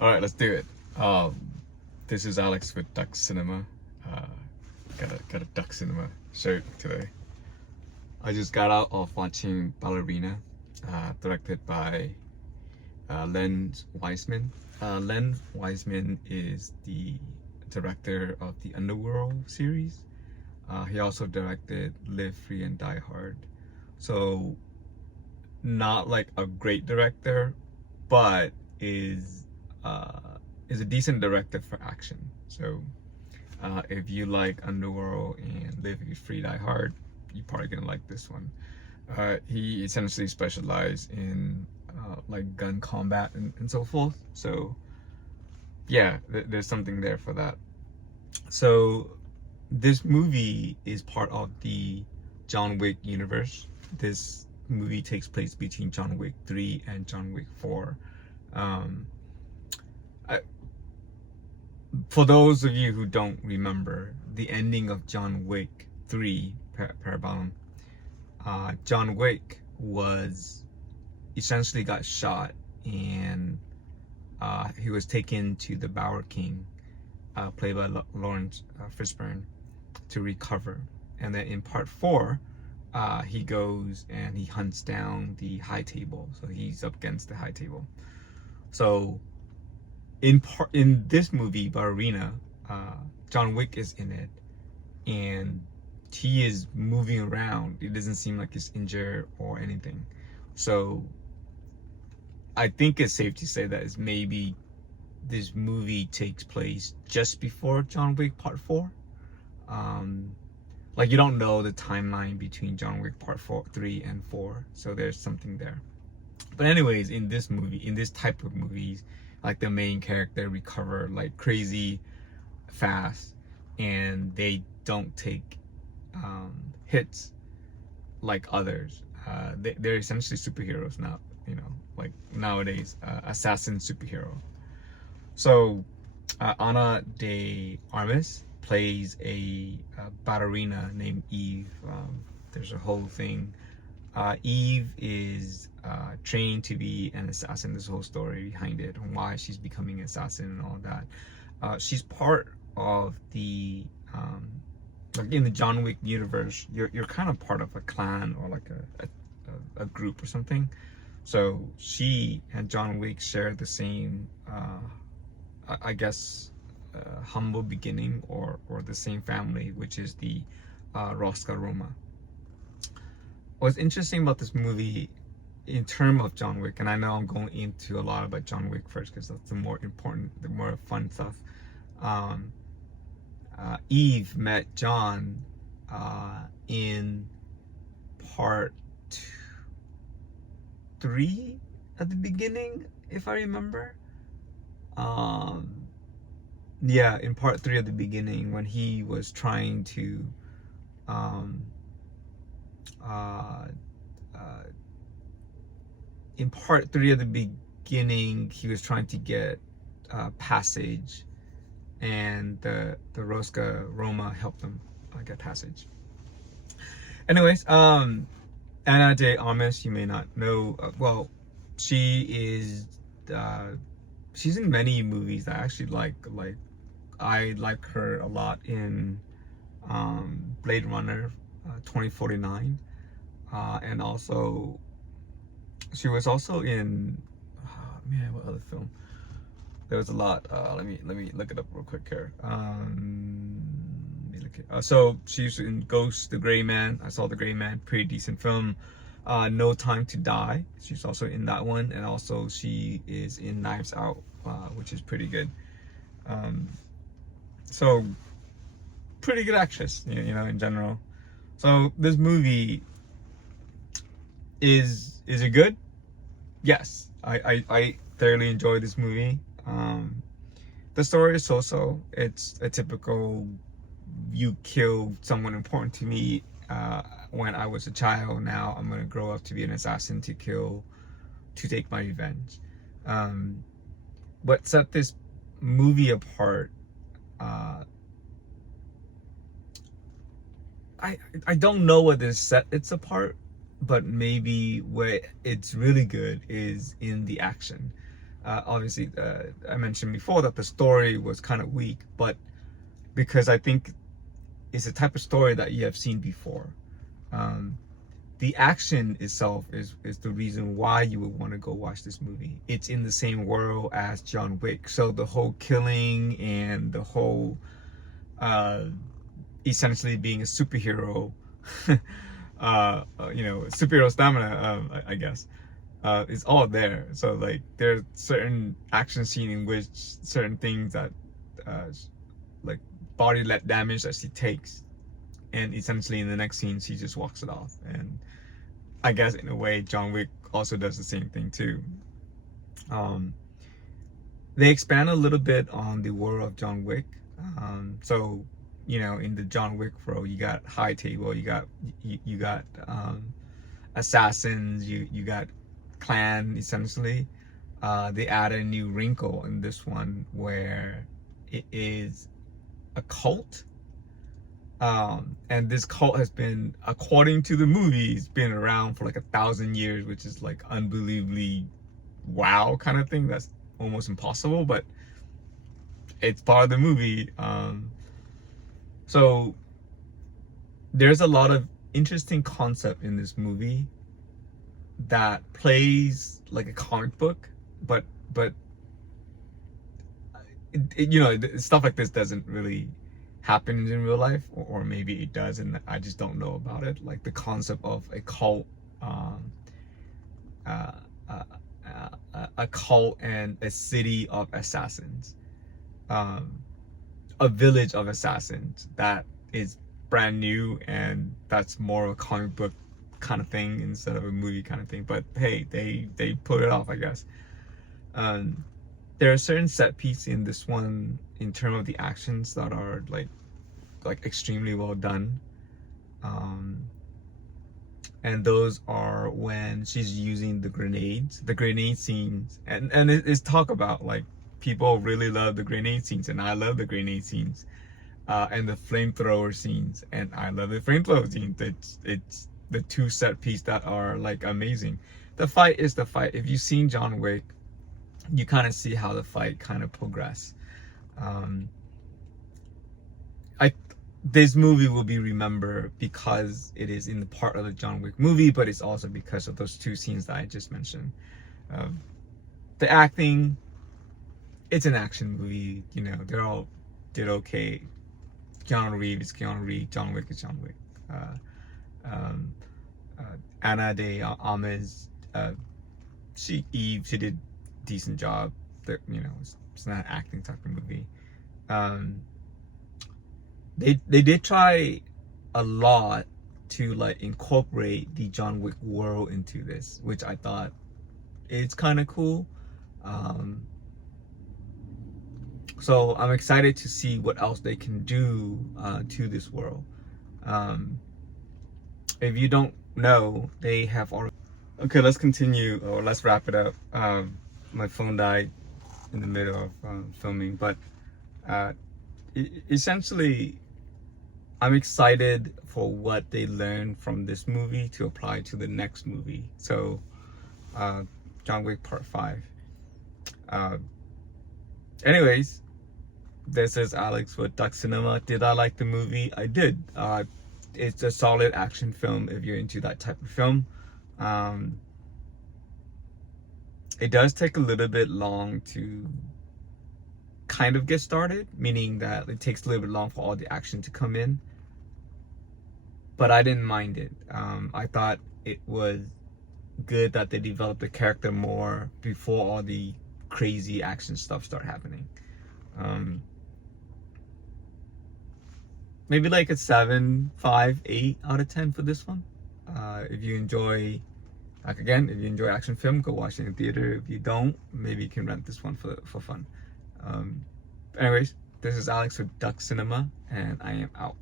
All right, let's do it. This is Alex with Duck Cinema. Uh, got a Duck Cinema shirt today. I just got out of watching Ballerina, directed by Len Wiseman. Len Wiseman is the director of the Underworld series. He also directed Live Free and Die Hard. So, not like a great director, but is a decent director for action. So if you like Underworld and Live Free Die Hard, you're probably gonna like this one. He essentially specialized in like gun combat and so forth. So yeah, there's something there for that. So this movie is part of the John Wick universe. This movie takes place between John Wick 3 and John Wick 4. For those of you who don't remember, the ending of John Wick 3, Parabellum, John Wick was essentially got shot and he was taken to the Bower King, played by Lawrence Fishburne, to recover. And then in part 4, he goes and he hunts down the High Table. So he's up against the High Table. So in this movie, Ballerina, John Wick is in it, and he is moving around. It doesn't seem like he's injured or anything. So I think it's safe to say that is maybe this movie takes place just before John Wick Part 4. Like, you don't know the timeline between John Wick Part 3 and 4, so there's something there. But anyways, in this movie, in this type of movies, like the main character recover like crazy fast, and they don't take hits like others. They're essentially superheroes now, like nowadays, assassin superhero. So Ana de Armas plays a ballerina named Eve. There's a whole thing. Eve is trained to be an assassin. There's a whole story behind it and why she's becoming an assassin and all that. She's part of the like in the John Wick universe. You're kind of part of a clan or like a group or something. So she and John Wick share the same, I guess, humble beginning or the same family, which is the Rosca Roma. What's interesting about this movie in terms of John Wick, and I know I'm going into a lot about John Wick first because that's the more important, the more fun stuff. Eve met John in part 3 at the beginning, if I remember. Yeah, in part 3 at the beginning, when he was trying to in part 3 at the beginning, he was trying to get passage, and the Rosca Roma helped him get passage. Anyways, Ana de Armas, you may not know. Well, she is she's in many movies that I actually like. I like her a lot in Blade Runner 2049, and also she was also in man, what other film? There was a lot. Let me look it up real quick here. So she's in Ghost, The Gray Man. I saw The Gray Man, pretty decent film. No Time to Die, she's also in that one, and also she is in Knives Out, which is pretty good. So pretty good actress, in general. So this movie is it good? Yes, I thoroughly enjoyed this movie. The story is so-so. It's a typical, you killed someone important to me when I was a child. Now I'm gonna grow up to be an assassin to take my revenge. What set this movie apart, I don't know what this set it's apart, but maybe where it's really good is in the action. Obviously, I mentioned before that the story was kind of weak, but because I think it's a type of story that you have seen before. Um, the action itself is the reason why you would want to go watch this movie. It's in the same world as John Wick, so the whole killing and the whole essentially being a superhero, superhero stamina, I guess, is all there. So like there's certain action scene in which certain things that like body let damage that she takes, and essentially in the next scene she just walks it off. And I guess in a way John Wick also does the same thing too. They expand a little bit on the world of John Wick. So in the John Wick world, you got high table, you got assassins, you got clan essentially. They add a new wrinkle in this one where it is a cult. And this cult has been, according to the movies, been around for like 1,000 years, which is like unbelievably wow kind of thing. That's almost impossible, but it's part of the movie. So there's a lot of interesting concept in this movie that plays like a comic book, but stuff like this doesn't really happen in real life, or maybe it does and I just don't know about it. Like the concept of a cult, a cult and a city of assassins, a village of assassins that is brand new, and that's more of a comic book kind of thing instead of a movie kind of thing. But hey, they put it off, I guess. There are certain set pieces in this one in terms of the actions that are like extremely well done. And those are when she's using the grenade scenes, and it's talk about like people really love the grenade scenes, and I love the grenade scenes, and the flamethrower scenes, and I love the flamethrower scenes. It's the two set pieces that are like amazing. The fight is the fight. If you've seen John Wick, you kind of see how the fight kind of progress. This movie will be remembered because it is in the part of the John Wick movie, but it's also because of those two scenes that I just mentioned. The acting, it's an action movie, they all did okay. Keanu Reeves is Keanu Reeves, John Wick is John Wick. Ana de Armas, she did a decent job. It's not an acting type of movie. They did try a lot to like incorporate the John Wick world into this, which I thought it's kind of cool. So I'm excited to see what else they can do to this world. If you don't know, they have already... Okay, let's continue, or let's wrap it up. My phone died in the middle of filming, but essentially I'm excited for what they learned from this movie to apply to the next movie. So John Wick Part 5. Anyways, this is Alex with Duck Cinema. Did I like the movie? I did. It's a solid action film if you're into that type of film. It does take a little bit long to kind of get started, meaning that it takes a little bit long for all the action to come in. But I didn't mind it. I thought it was good that they developed the character more before all the crazy action stuff start happening. Maybe like a 7, 5, 8 out of 10 for this one. If you enjoy, if you enjoy action film, go watch it in the theater. If you don't, maybe you can rent this one for fun. Anyways, this is Alex with Duck Cinema, and I am out.